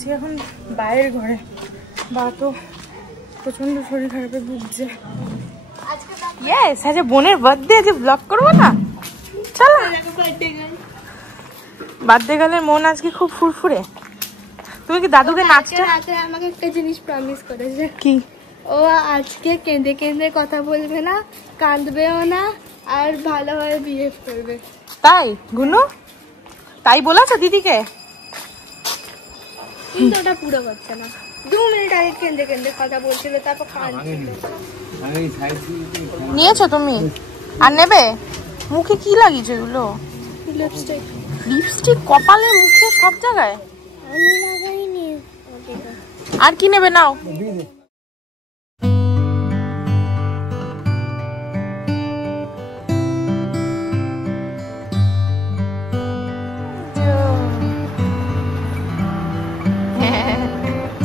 আছি এখন বাইরের ঘরে, বা তো প্রচন্ড শরীর খারাপে ভুগছে। ইয়েস, আজকে বোনের বার্থডে, আজকে ব্লগ করবো না? চলো। বার্থডে গার্লের মন আজকে খুব ফুরফুরে। তুমি কি দাদুকে নাচটা? আমাকে একটা জিনিস প্রমিস করেছে। কি? ও আজকে কেঁদে কেঁদে কথা বলবে না, কাঁদবেও না, আর ভালোভাবে বিহেভ করবে। তাই গুনু? তাই বলেছো দিদিকে? কিন্তু ওটা পুরো করছে না। 2 মিনিট আগে কেঁদে কেঁদে কথা বলছিল, তারপর কাঁদছিল। নিয়েছো তুমি? আর নেবে? মুখে কি লাগিয়েছো এগুলো? লিপস্টিক। লিপস্টিক কপালে, মুখে, সব জায়গায়? আমি লাগাইনি। আর কি নেবে? নাও।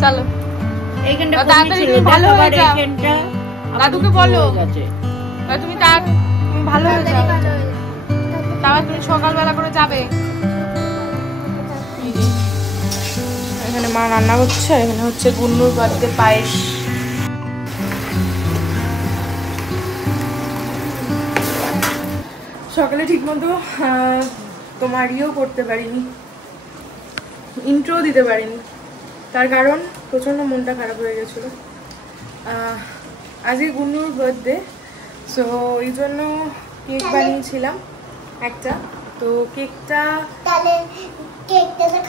চলো এইখানটা ভালো হয়ে যাও। দাদুকে বলো তুমি ভালো হয়ে যাও, তারপর তুমি সকালবেলা করে যাবে। এখানে মা রান্না করছে, এখানে হচ্ছে গুন্নুর বাড়িতে পায়েস। সকালে ঠিক মতো তোমার ইয়েও করতে পারিনি, ইন্ট্রো দিতে পারিনি, তার কারণ প্রচণ্ড মনটা খারাপ হয়ে গেছিলো। আজকে গুন্নুর বার্থডে, সো এই জন্য কেক বানিয়েছিলাম একটা। তো কেকটা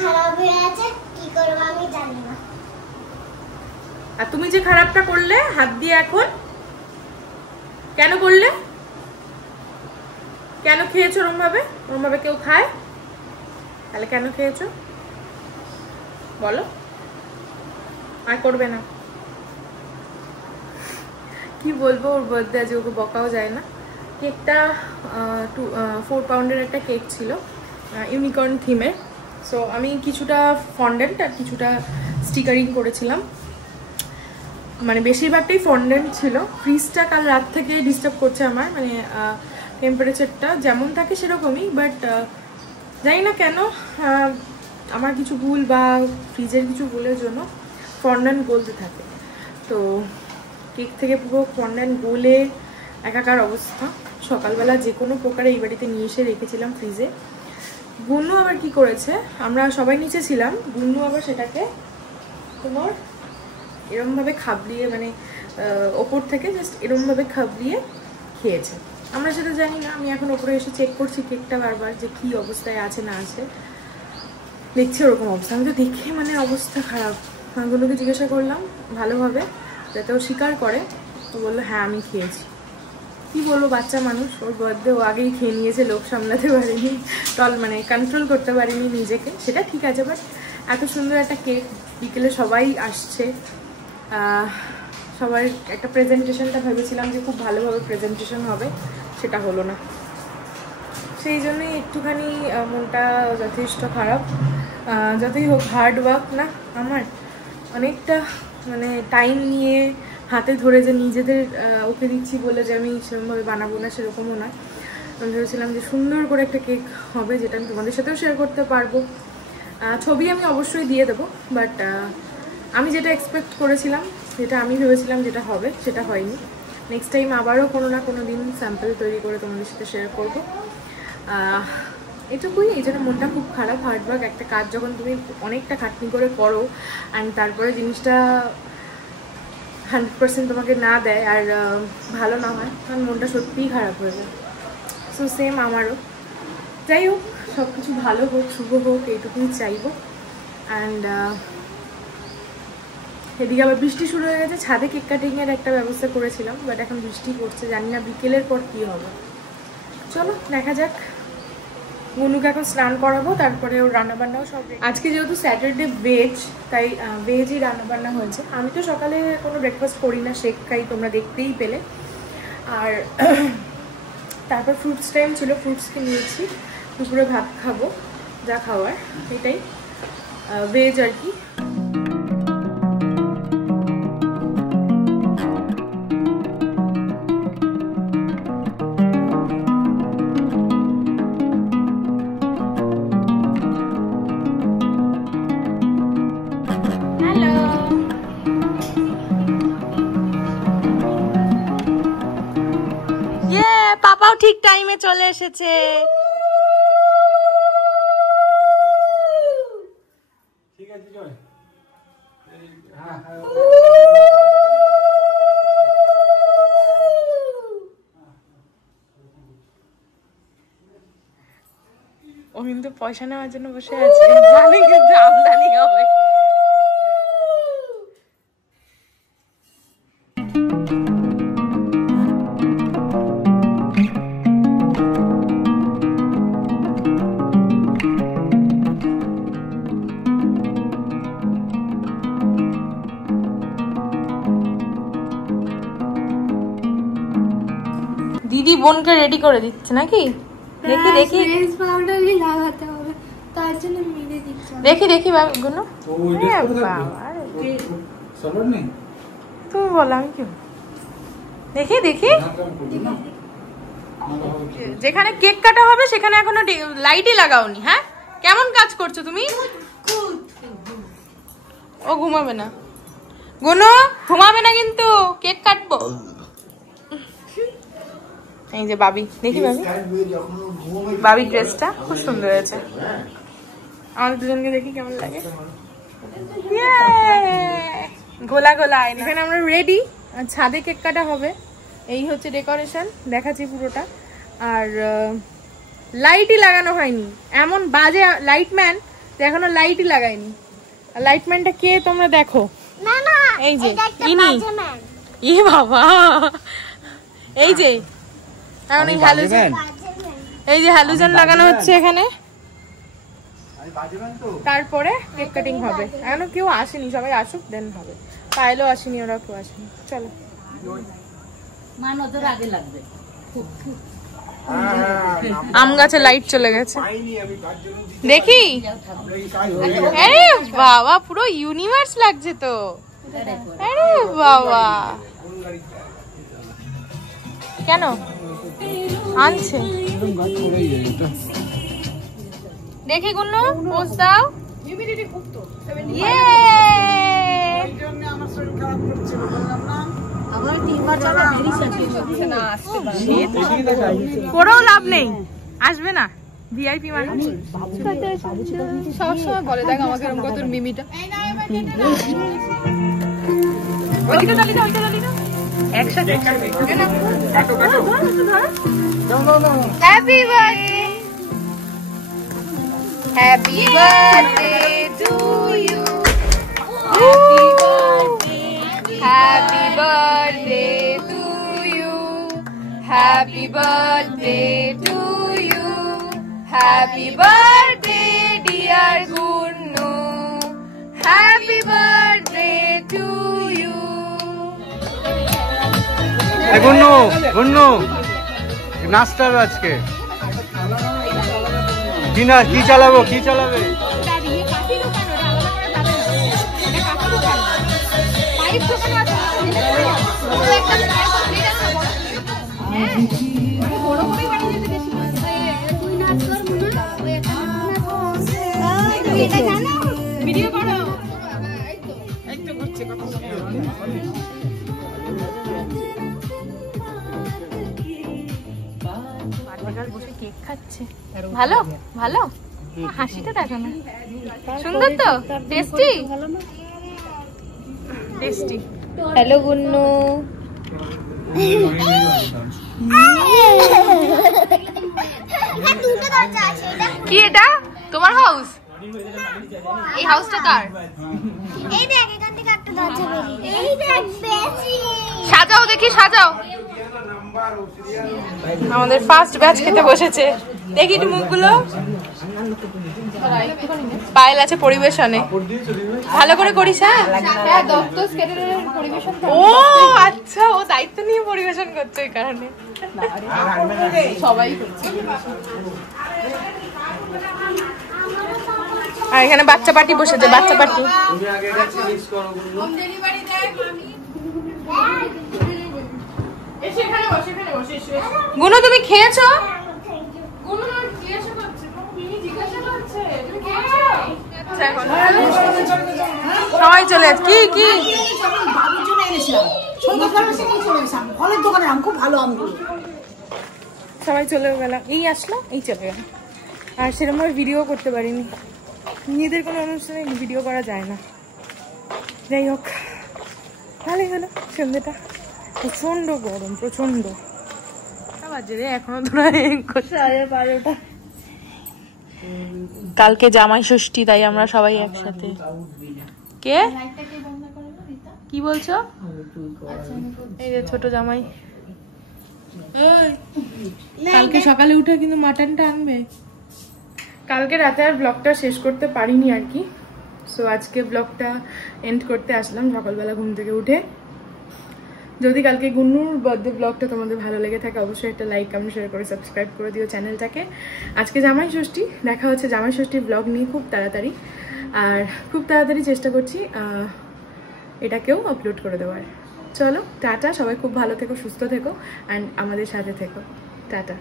খারাপ হয়ে আছে, কি করব আমি জানি না। আর তুমি যে খারাপটা করলে হাত দিয়ে, এখন কেন করলে? কেন খেয়েছো ওরম ভাবে? ওরম ভাবে কেউ খায়? তাহলে কেন খেয়েছো বলো? আর করবে না। কি বলবো, ওর বার্থডে আজ, ওকে বকাও যায় না। কেকটা 4 পাউন্ডের একটা কেক ছিল, ইউনিকর্ন থিমের। সো আমি কিছুটা ফন্ডেন্ট আর কিছুটা স্টিকারিং করেছিলাম, মানে বেশিরভাগটাই ফন্ডেন্ট ছিল। ফ্রিজটা কাল রাত থেকে ডিস্টার্ব করছে আমার, মানে টেম্পারেচারটা যেমন থাকে সেরকমই, বাট জানি না কেন আমার কিছু ভুল বা ফ্রিজের কিছু ভুলের জন্য ফন্ডেন্ট গলতে থাকে। তো কেক থেকে পুরো ফন্ডেন্ট গলে একাকার অবস্থা। সকালবেলা যে কোনো প্রকারে এই বাড়িতে নিয়ে এসে রেখেছিলাম ফ্রিজে। গুন্নু আবার কি করেছে, আমরা সবাই নিচে ছিলাম, গুন্নু আবার সেটাকে তোমার এরমভাবে খাবলিয়ে, মানে ওপর থেকে জাস্ট এরমভাবে খাবলিয়ে খেয়েছে। আমরা সেটা জানি না, আমি এখন ওপরে এসে চেক করছি কেকটা বারবার, যে কি অবস্থায় আছে না আছে। দেখছি ওরকম অবস্থা, আমি তো দেখে মানে অবস্থা খারাপ। গুন্নুকে জিজ্ঞাসা করলাম ভালোভাবে, যাতে ও স্বীকার করে। তো বললো হ্যাঁ আমি খেয়েছি। কি বলবো, বাচ্চা মানুষ, ওর বার্থডে ও আগেই খেয়ে নিয়েছে, লোক সামলাতে পারিনি, মানে কন্ট্রোল করতে পারিনি নিজেকে, সেটা ঠিক আছে। বাট এত সুন্দর একটা কেক, বিকেলে সবাই আসছে, সবার একটা প্রেজেন্টেশনটা ভেবেছিলাম যে খুব ভালোভাবে প্রেজেন্টেশন হবে, সেটা হলো না। সেই জন্যই একটুখানি মনটা যথেষ্ট খারাপ। যতই হোক হার্ড ওয়ার্ক না আমার, অনেকটা মানে টাইম নিয়ে হাতে ধরে যে নিজেদের ওকে দিচ্ছি বলে যে আমি সেরকমভাবে বানাবো না, সেরকমও না। আমি ভেবেছিলাম যে সুন্দর করে একটা কেক হবে, যেটা আমি তোমাদের সাথেও শেয়ার করতে পারবো। ছবি আমি অবশ্যই দিয়ে দেবো, বাট আমি যেটা এক্সপেক্ট করেছিলাম, যেটা আমি ভেবেছিলাম যেটা হবে, সেটা হয়নি। নেক্সট টাইম আবারও কোনো না কোনো দিন স্যাম্পল তৈরি করে তোমাদের সাথে শেয়ার করবো। এটুকুই। এই জন্য মনটা খুব খারাপ। হার্ডওয়ার্ক একটা কাজ যখন তুমি অনেকটা খাটনি করে করো, অ্যান্ড তারপরে জিনিসটা 100% তোমাকে না দেয় আর ভালো না হয়, তখন মনটা সত্যিই খারাপ হয়ে যায়। সো সেম আমারও। যাই হোক, সব কিছু ভালো হোক, শুভ হোক, এইটুকুই চাইবো। অ্যান্ড এদিকে আবার বৃষ্টি শুরু হয়ে গেছে। ছাদে কেক কাটিংয়ের একটা ব্যবস্থা করেছিলাম, বাট এখন বৃষ্টি পড়ছে, জানি না বিকেলের পর কী হবে। চলো দেখা যাক। গুনুকে এখন স্নান করাবো, তারপরে ওর রান্নাবান্নাও সব। আজকে যেহেতু স্যাটারডে ভেজ, তাই ভেজই রান্নাবান্না হয়েছে। আমি তো সকালে কোনো ব্রেকফাস্ট করি না, শেক খাই, তোমরা দেখতেই পেলে। আর তারপর ফ্রুটস টাইম ছিল, ফ্রুটসকে নিয়েছি। দুপুরে ভাত খাবো, যা খাওয়ার, এটাই ভেজ আর কি। পাপাও ঠিক টাইমে চলে এসেছে। ঠিক আছে জয়। হ্যাঁ হ্যাঁ ও কিন্তু পয়সা নেওয়ার জন্য বসে আছে, জানি কিন্তু আমদানি হবে। দিদি বোনকে রেডি করে দিচ্ছে নাকি? দেখি দেখি ফেস পাউডারই লাগাতে হবে, তার জন্য মিলে দিচ্ছি। দেখি দেখি গুনো। সলর নেই তুমি বলো, আমি কি দেখি দেখি। যেখানে কেক কাটা হবে সেখানে এখনো লাইটই লাগাওনি। হ্যাঁ, কেমন কাজ করছো তুমি? ও ঘুমাবে না, গুনো ঘুমাবে না কিন্তু, কেক কাটবো। এই যে বাবি, দেখি বাবি, বাবির ড্রেসটা খুব সুন্দর হয়েছে। আমাদের দুজনকে দেখি কেমন লাগে। গোলা গোলা এখানে আমরা রেডি, আর ছাদে কেক কাটা হবে। এই হচ্ছে ডেকোরেশন, দেখাচ্ছি পুরোটা। আর লাইটই লাগানো হয়নি, এমন বাজে লাইটম্যান এখনো লাইটই লাগায়নি। আর লাইটম্যানটা কে তোমরা দেখো, এই যে ইনি। ই বাবা, এই যে এখন এই হ্যালোজেন, এই যে হ্যালোজেন লাগানো হচ্ছে এখানে। তারপরে কেক কাটিং হবে। এখনো কেউ আসেনি, সবাই আসুক দেন হবে। পায়েলও আসেনি, ওরা কেউ আসেনি। চলো, আম গাছে লাইট চলে গেছে, দেখি। আরে বাবা, পুরো ইউনিভার্স লাগছে তো। আরে বাবা, কেন আনছে দেখি গুনো, পোজ দাও। করেও লাভ নেই, আসবে না ভিআইপি মানে। সবসময় বলে দেখ আমাকে এরকম কত মিমিটা। একসাথে happy birthday, happy birthday to you, happy birthday to you, happy birthday to you, happy birthday dear Gunnu, happy birthday to you. Gunnu Gunnu নাচতে হবে আজকে। কি না, কি চালাবো, কি চালাবে? ভিডিও করো। বসে কেক খাচ্ছে, ভালো ভালো, হাসিটা দেখো না, সুন্দর তো, টেস্টি টেস্টি। হ্যালো গুন্নু, কি এটা তোমার হাউস? এই হাউসটা কার? এই দেখ, এখান থেকে একটা দরজা বেরিয়ে, এই দেখ বেশি সাজাও দেখি, সাজাও। আমাদের ফার্স্ট ব্যাচ খেতে বসেছে, দেখি একটু মুখগুলো। পায়েল আছে পরিবেশনে, ভালো করে করিস। হ্যাঁ, ও আচ্ছা, ও দায়িত্ব নিয়ে পরিবেশন করছে, এই কারণে সবাই করছে। আর এখানে বাচ্চা পার্টি বসেছে, বাচ্চা পার্টি। গুনো তুমি খেয়েছো? সবাই চলে যাচ্ছে। কি কি ফলের দোকানে আম খুব ভালো আমগুলো। সবাই চলে গেলাম, এই আসলো এই চলে গেল। আর সেরকম ভিডিও করতে পারিনি, নিজেদের কোনো অনুষ্ঠানে ভিডিও করা যায় না। যাই হোক, ভালোই হলো সন্ধ্যেটা। প্রচণ্ড গরম, প্রচণ্ড বাজে রে এখনো তোরা 12:30। কালকে জামাই ষষ্ঠী, তাই আমরা সবাই একসাথে। কে কি বলছো? এই যে ছোট জামাই কালকে সকালে উঠে কিন্তু মাটনটা আনবে। কালকে রাতে আর ব্লগটা শেষ করতে পারিনি আর কি, সো আজকে ব্লগটা এন্ড করতে আসলাম সকালবেলা ঘুম থেকে উঠে। যদি কালকে গুন্নুর বার্থডে ব্লগটা তোমাদের ভালো লেগে থাকে অবশ্যই একটা লাইক কমেন্ট শেয়ার করে সাবস্ক্রাইব করে দিও চ্যানেলটাকে। আজকে জামাই ষষ্ঠী, দেখা হচ্ছে জামাই ষষ্ঠীর ব্লগ নিয়ে খুব তাড়াতাড়ি। আর খুব তাড়াতাড়ি চেষ্টা করছি এটাকেও আপলোড করে দেওয়ার। চলো টাটা, সবাই খুব ভালো থেকো, সুস্থ থেকো, অ্যান্ড আমাদের সাথে থেকো। টাটা।